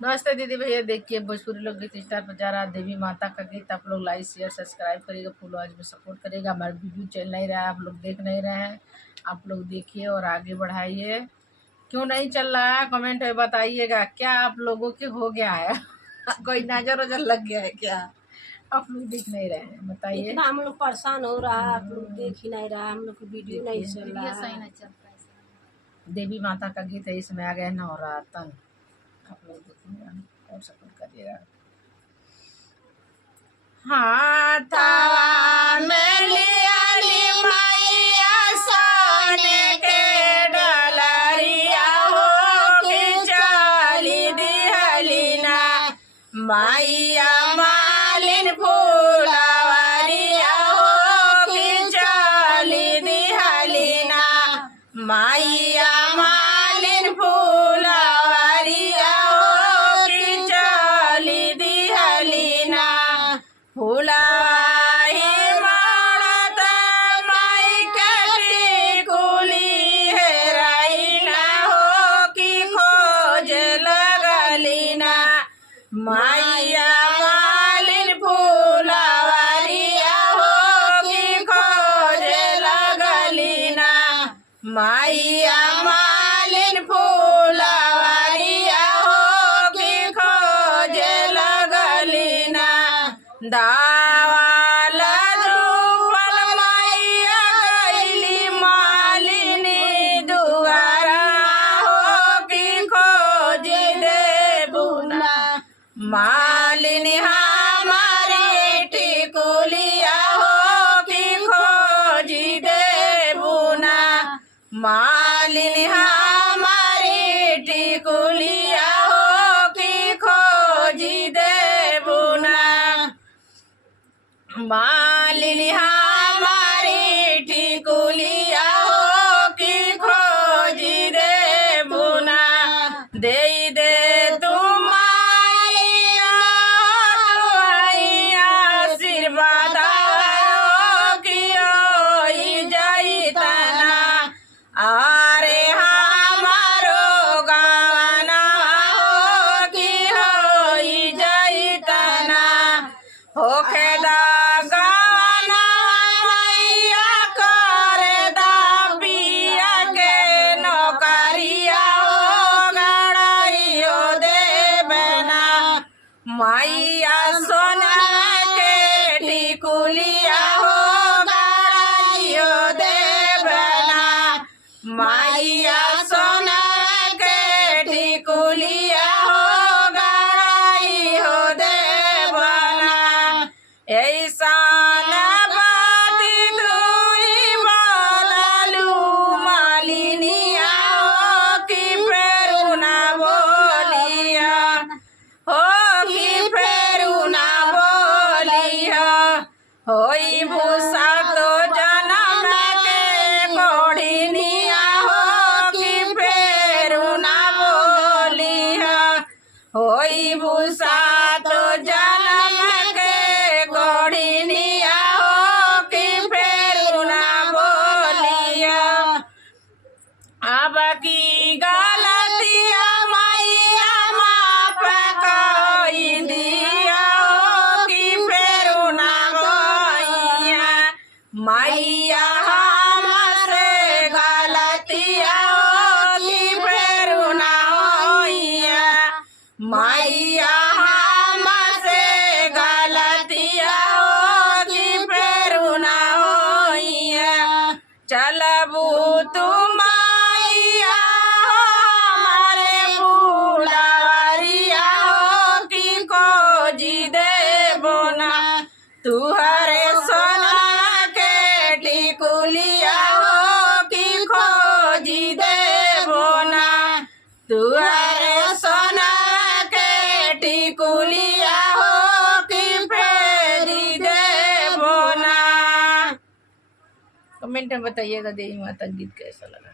नमस्ते दीदी भैया, देखिए भोजपुरी लोग गीत स्टार पर जा रहा है देवी माता का गीत। आप लोग लाइक शेयर सब्सक्राइब करिएगा, फुल आवाज में सपोर्ट करिएगा। हमारा वीडियो चल नहीं रहा है, आप लोग देख नहीं रहे हैं, आप लोग देखिए और आगे बढ़ाइए। क्यों नहीं चल रहा है कमेंट में बताइएगा। क्या आप लोगों के हो गया है कोई नजर वजर लग गया है क्या? आप लोग देख नहीं रहे हैं, बताइए। इतना हम लोग परेशान हो रहा है, आप लोग देख ही नहीं रहा, हम लोग की वीडियो नहीं चल रहा सही है। नहीं चलता है। देवी माता का गीत है, इसमें आ गया नवरातन। आप लोग देखिएगा और सपोर्ट करिएगा। हाथवा में लियाली मैया सोने के डलरिया हो कि चली दिहलीना मैया मालिन फूलवरिया हो कि चली दिहलीना मैया मालिन फूलवरिया हो कि चली दिहलीना फुलाई माड़त माई के टिकुली हेराइना हो कि खोज लगलीना मैया मालिन फूलवरिया हो कि खोज लगलीना मैया मालिन फूलवरिया हो कि खोज लगलीना दावाल धूपल मैया गईली मालिनी दुआरा हो कि खोज देबुना मालिनी हमारी टिकुलिया हो कि खोज देबुना मालिनी हमारी टिकुलिया हो कि खोज देबुना मालिनी हमारी टिकुलिया हो कि खोज देबुना दे दे तुम आशीर्वाद कि होई जैतना अरे हमारो गाना हो कि होई जैतना होखे दा गाना मैया करे दा पिया के नौकरिया हो गड़ाइयो देबना मैया सोना के टिकुलिया हो गड़ाइयो देबना मैया सोना के टिकुलिया हो गड़ाइयो देबना ऐसान बात तुई बोललू मालिनिया हो कि फेरू ना बोलिया हो कि फेरू ना बोलिया होई भूसा तो जन्म के कोढ़िनिया हो कि फेरू ना बोलिया होई भूसा तो जन्म के कोढ़िनिया हो कि फेरू ना बोलिया अब की गलतिया मैया माफ कई दिया हो कि फेरू ना गइया मैया हमसे गलतिया हो कि फेरू ना होइया मैया हमसे गलतिया हो कि फेरू ना होइया चलबू तुम मैया हमारे फूलवरिया हो कि खोज देबुना तुहरे सोना के टिकुलिया हो कि खोज देबुना तुहरे सोना के टिकुलिया हो कि फेरी देबुना। कमेंट में बताइएगा देवी माता गीत कैसा लगा।